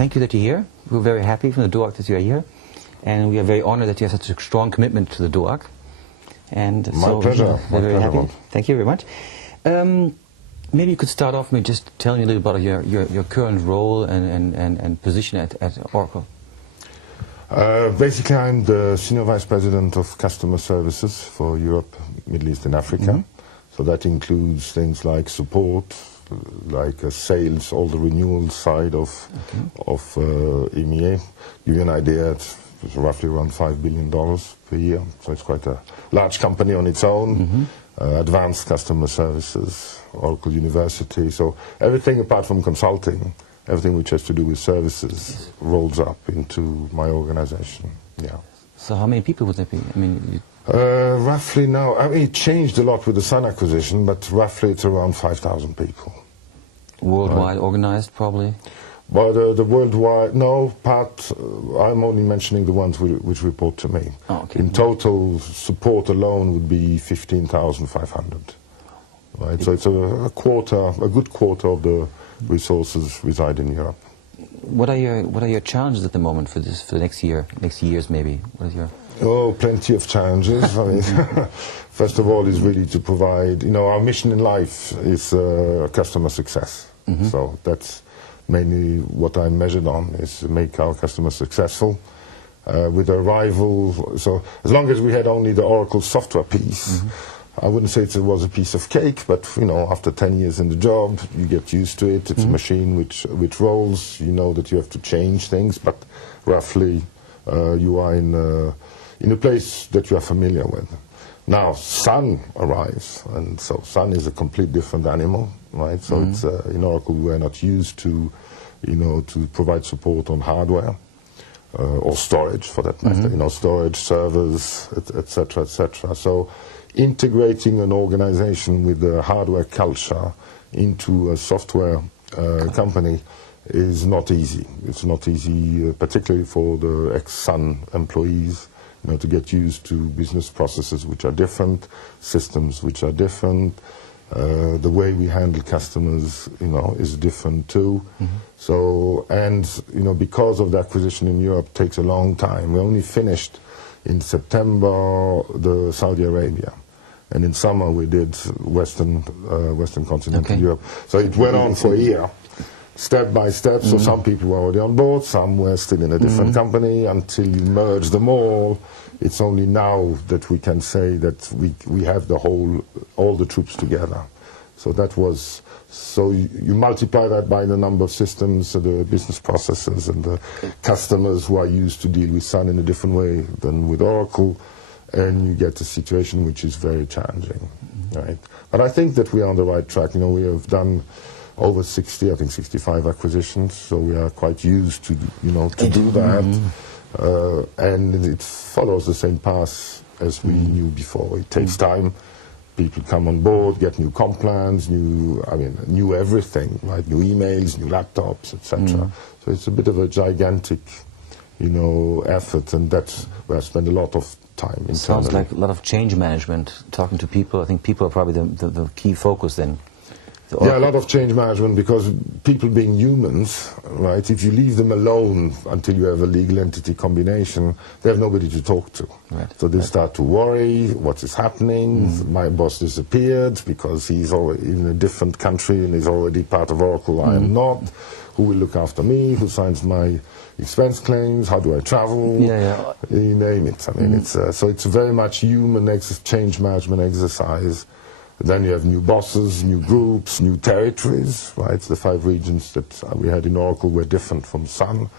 thank you that you're here. We're very happy from the DOAG that you're here. And we are very honored that you have such a strong commitment to the DOAG. And my pleasure. We're very happy. Thank you very much. Maybe you could start off with just telling me a little about your current role and position at Oracle. Basically, I'm the Senior Vice President of Customer Services for Europe, Middle East and Africa. So that includes things like support, like sales, all the renewal side of EMEA. Give you an idea, it's roughly around $5 billion per year, so it's quite a large company on its own. Advanced customer services, Oracle University, so everything apart from consulting, everything which has to do with services rolls up into my organization. Yeah. So how many people would that be? I mean, roughly now, I mean, it changed a lot with the Sun acquisition, but roughly it's around 5,000 people. Worldwide organized, probably? But the worldwide, no, I'm only mentioning the ones which report to me. Oh, okay. In total, support alone would be 15,500. Right, so it's a good quarter of the resources reside in Europe. What are your challenges at the moment for the next years maybe? What is your... Oh, plenty of challenges. I mean, first of all, is really to provide. Our mission in life is customer success. So that's mainly what I'm measured on, is to make our customers successful. With a rival, so as long as we had only the Oracle software piece, I wouldn't say it was a piece of cake, but after 10 years in the job, you get used to it. It's a machine which rolls. You know that you have to change things, but roughly you are in a place that you are familiar with. Now Sun arrives, and so Sun is a complete different animal, right? So it's in Oracle we are not used to, to provide support on hardware or storage, for that matter. Storage, servers, etc., etc. So integrating an organization with the hardware culture into a software company is not easy. It's not easy, particularly for the ex-Sun employees. To get used to business processes which are different, systems which are different, the way we handle customers, is different too. So, and because of the acquisition in Europe takes a long time. We only finished in September the Saudi Arabia, and in summer we did Western continental Europe. So it went on for a year. Step by step, so some people were already on board, some were still in a different company. Until you merge them all, it's only now that we can say that we have all the troops together. So that was, so you multiply that by the number of systems, the business processes, and the customers who are used to deal with Sun in a different way than with Oracle, and you get a situation which is very challenging, right? But I think that we are on the right track. We have done over 60, I think 65 acquisitions, so we are quite used to, to do that. And it follows the same path as we knew before. It takes time. People come on board, get new comp plans, new everything, right? New emails, new laptops, etc. So it's a bit of a gigantic, effort, and that's where I spend a lot of time internally. Sounds like a lot of change management, talking to people. I think people are probably the key focus then. Yeah, a lot of change management, because people being humans, right, if you leave them alone until you have a legal entity combination, they have nobody to talk to. Right. So they start to worry, what is happening, my boss disappeared because he's already in a different country and is already part of Oracle, I am not. Who will look after me? Who signs my expense claims? How do I travel? You name it. I mean, so it's very much human change management exercise. Then you have new bosses, new groups, new territories, right? The 5 regions that we had in Oracle were different from Sun.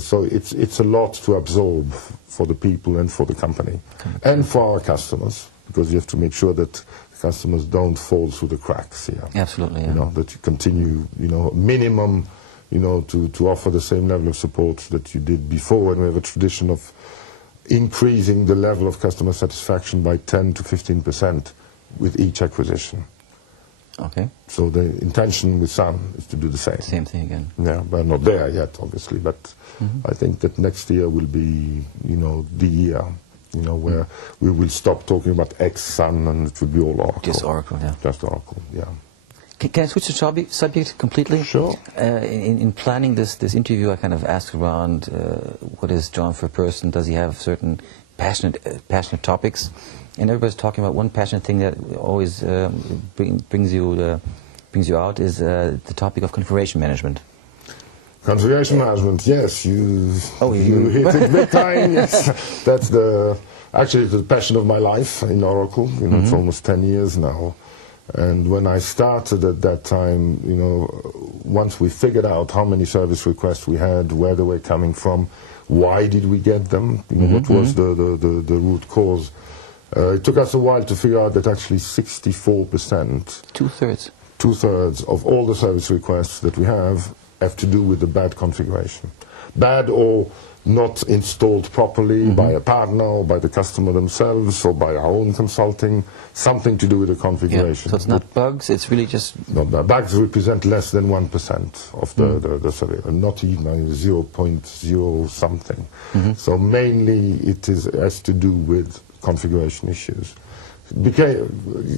So it's a lot to absorb for the people and for the company. And for our customers, because you have to make sure that customers don't fall through the cracks here. Absolutely, yeah. That you continue, minimum, to offer the same level of support that you did before. And we have a tradition of increasing the level of customer satisfaction by 10 to 15%. With each acquisition. Okay. So the intention with Sun is to do the same. Same thing again. Yeah, but not there yet, obviously. But I think that next year will be, the year, where we will stop talking about ex-Sun and it will be all Oracle. Just Oracle, yeah. Just Oracle, yeah. Can I switch the subject completely? Sure. In planning this interview, I kind of asked around, what is John for a person? Does he have certain passionate topics? And everybody's talking about one passionate thing that always brings you out is the topic of configuration management. Configuration management, yes, you hit it big time. Yes, that's actually the passion of my life in Oracle. You know, it's almost 10 years now. And when I started at that time, you know, once we figured out how many service requests we had, where they were coming from, why did we get them, you know, what was the root cause, it took us a while to figure out that actually 64%, two-thirds of all the service requests that we have to do with the bad configuration. Bad or not installed properly by a partner or by the customer themselves or by our own consulting, something to do with the configuration. Yeah, so it's not bugs, it's really just... No, bugs represent less than 1% of the survey, not even 0.0 something. So mainly it has to do with configuration issues. It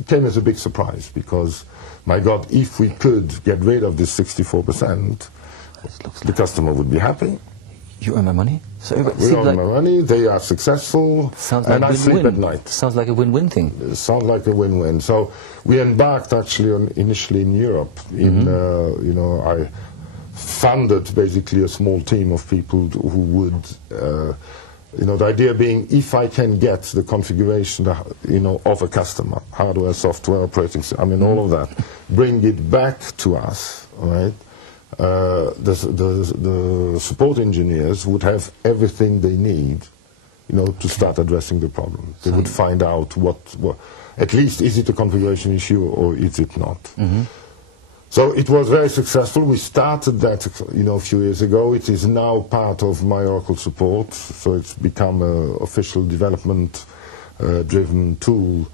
came as a big surprise because, my God, if we could get rid of this 64%, the customer would be happy. You earn my money? So we earn my money, they are successful, and I sleep at night. Sounds like a win-win thing. It sounds like a win-win. So we embarked actually initially in Europe. You know, I funded basically a small team of people who would, you know, the idea being if I can get the configuration, you know, of a customer, hardware, software, operating system, I mean all of that, bring it back to us, right? The support engineers would have everything they need, you know, to start addressing the problem. They would find out what at least is it a configuration issue or is it not. So it was very successful. We started that, you know, a few years ago. It is now part of my Oracle support, so it's become an official development driven tool.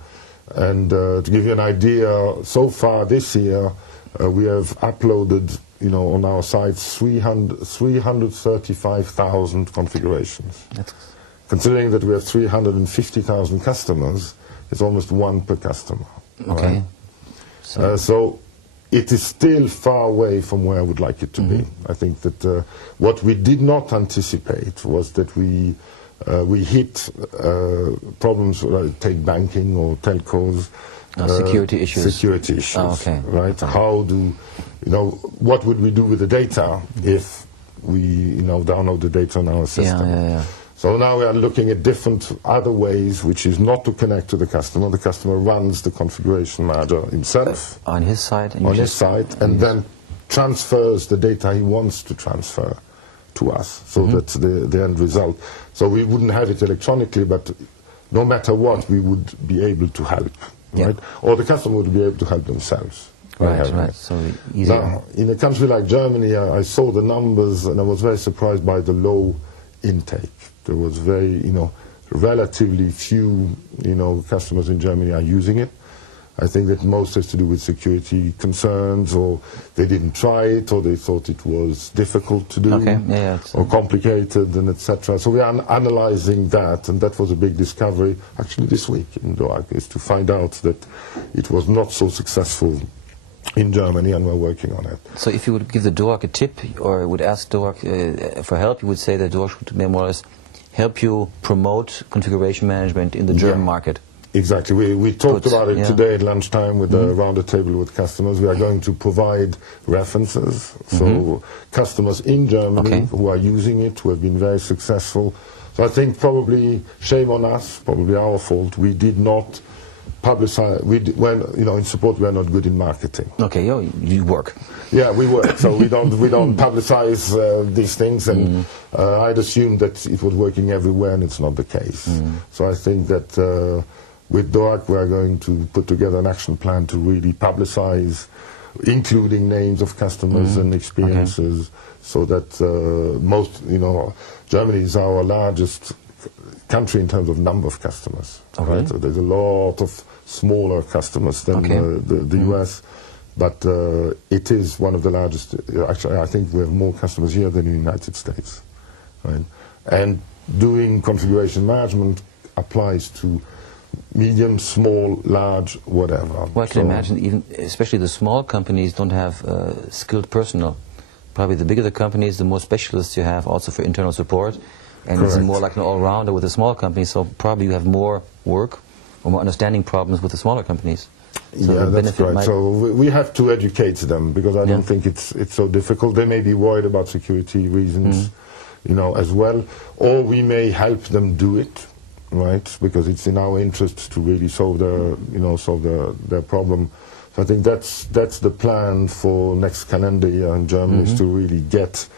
And to give you an idea, so far this year we have uploaded, you know, on our site 335,000 configurations. Considering that we have 350,000 customers, it's almost one per customer. Okay. Right? So it is still far away from where I would like it to be. I think that what we did not anticipate was that we hit problems like take banking or telcos. Security issues. Security issues. Oh, okay. Right? How do, you know, what would we do with the data if we, you know, download the data on our system? So now we are looking at different other ways, which is not to connect to the customer. The customer runs the configuration manager himself. On his side? On his side, and then transfers the data he wants to transfer to us. So that's the end result. So we wouldn't have it electronically, but no matter what, we would be able to help. Right? Or the customer would be able to help themselves. Right. So easier. Now, in a country like Germany, I saw the numbers and I was very surprised by the low intake. There was very, you know, relatively few, you know, customers in Germany are using it. I think that most has to do with security concerns, or they didn't try it, or they thought it was difficult to do, or complicated, and etc. So we are analyzing that, and that was a big discovery, actually this week in DOAG, is to find out that it was not so successful in Germany, and we're working on it. So if you would give the DOAG a tip, or would ask DOAG for help, you would say that DOAG should more or less help you promote configuration management in the German market. Exactly. We talked about it today at lunchtime with a round table with customers. We are going to provide references. So customers in Germany who are using it, who have been very successful. So I think probably shame on us, probably our fault. We did not publicize. You know, in support we are not good in marketing. Okay, you work. Yeah, we work. So we don't publicize these things, and I'd assumed that it was working everywhere, and it's not the case. So I think that with DOAG we are going to put together an action plan to really publicize, including names of customers and experiences, so that most, you know, Germany is our largest country in terms of number of customers. Right? So there's a lot of smaller customers than the US, but it is one of the largest. Actually, I think we have more customers here than in the United States. Right? And doing configuration management applies to medium, small, large, whatever. Well, I can imagine, even especially the small companies don't have skilled personnel. Probably the bigger the companies, the more specialists you have also for internal support. And Correct. it's more like an all-rounder with a small company, so probably you have more work or more understanding problems with the smaller companies. So yeah, that's right. So we have to educate them, because I don't think it's so difficult. They may be worried about security reasons, you know, as well, or we may help them do it, right? Because it's in our interest to really solve their, you know, their problem. So I think that's the plan for next calendar year in Germany, is to really get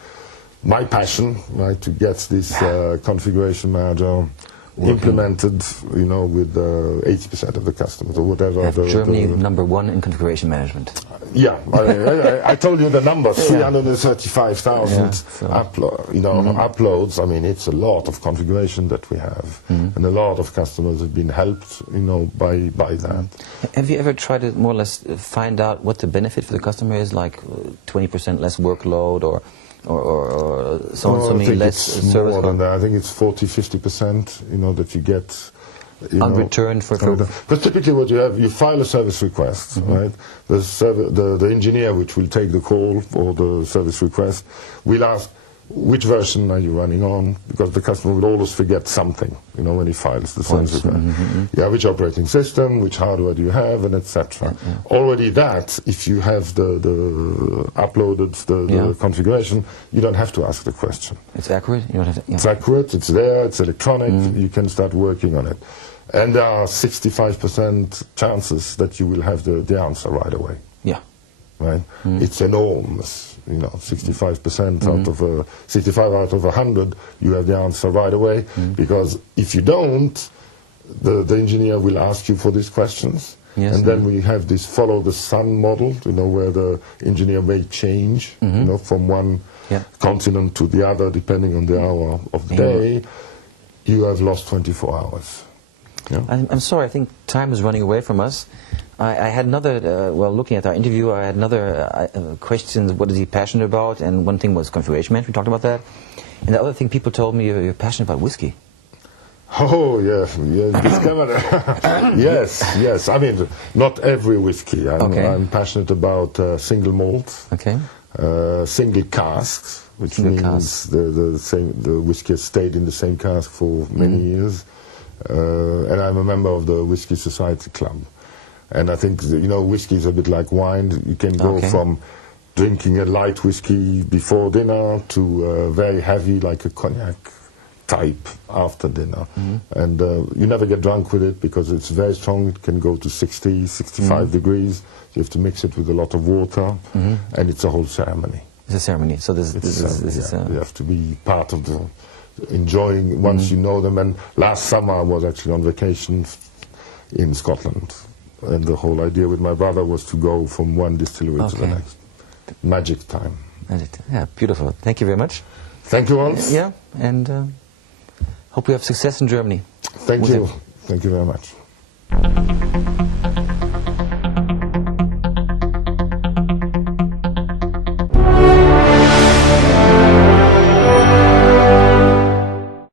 my passion, right, to get this configuration manager implemented, you know, with 80% of the customers or whatever. Germany #1 in configuration management. Yeah, I told you the number, 335,000 uploads. I mean, it's a lot of configuration that we have, and a lot of customers have been helped, you know, by that. Have you ever tried to more or less find out what the benefit for the customer is, like 20% less workload, or so many less service? More than that. I think it's 40–50%, you know, that you get. On return for because typically what you have, you file a service request, right? The engineer which will take the call or the service request will ask, which version are you running on? Because the customer will always forget something, you know, when he files the service request. Yeah, which operating system, which hardware do you have, and etc. Already that, if you have the uploaded the configuration, you don't have to ask the question. It's accurate? You don't have to, It's accurate, it's there, it's electronic, you can start working on it. And there are 65% chances that you will have the answer right away. Yeah. Right? It's enormous. You know, 65% out of 65 out of 100, you have the answer right away. Because if you don't, the engineer will ask you for these questions. Yes, and then we have this follow the sun model, you know, where the engineer may change, you know, from one continent to the other, depending on the hour of the day. You have lost 24 hours. Yeah. I'm sorry, I think time is running away from us. I had another, well, looking at our interview, I had another question, what is he passionate about? And one thing was configuration management, we talked about that. And the other thing, people told me you're passionate about whiskey. Oh, yeah, discovered. yes. I mean, not every whiskey. I'm passionate about single malt, single casks, which means the whiskey has stayed in the same cask for many years. And I'm a member of the Whiskey Society Club. And I think, you know, whiskey is a bit like wine. You can go from drinking a light whiskey before dinner to very heavy, like a cognac type after dinner. And you never get drunk with it because it's very strong. It can go to 60, 65 degrees. You have to mix it with a lot of water. And it's a whole ceremony. It's a ceremony. So this is you have to be part of the enjoying once you know them. And last summer I was actually on vacation in Scotland. And the whole idea with my brother was to go from one distillery to the next. Magic time. Yeah, beautiful. Thank you very much. Thank you, Rolf. Yeah, and hope you have success in Germany. Thank you. Thank you very much.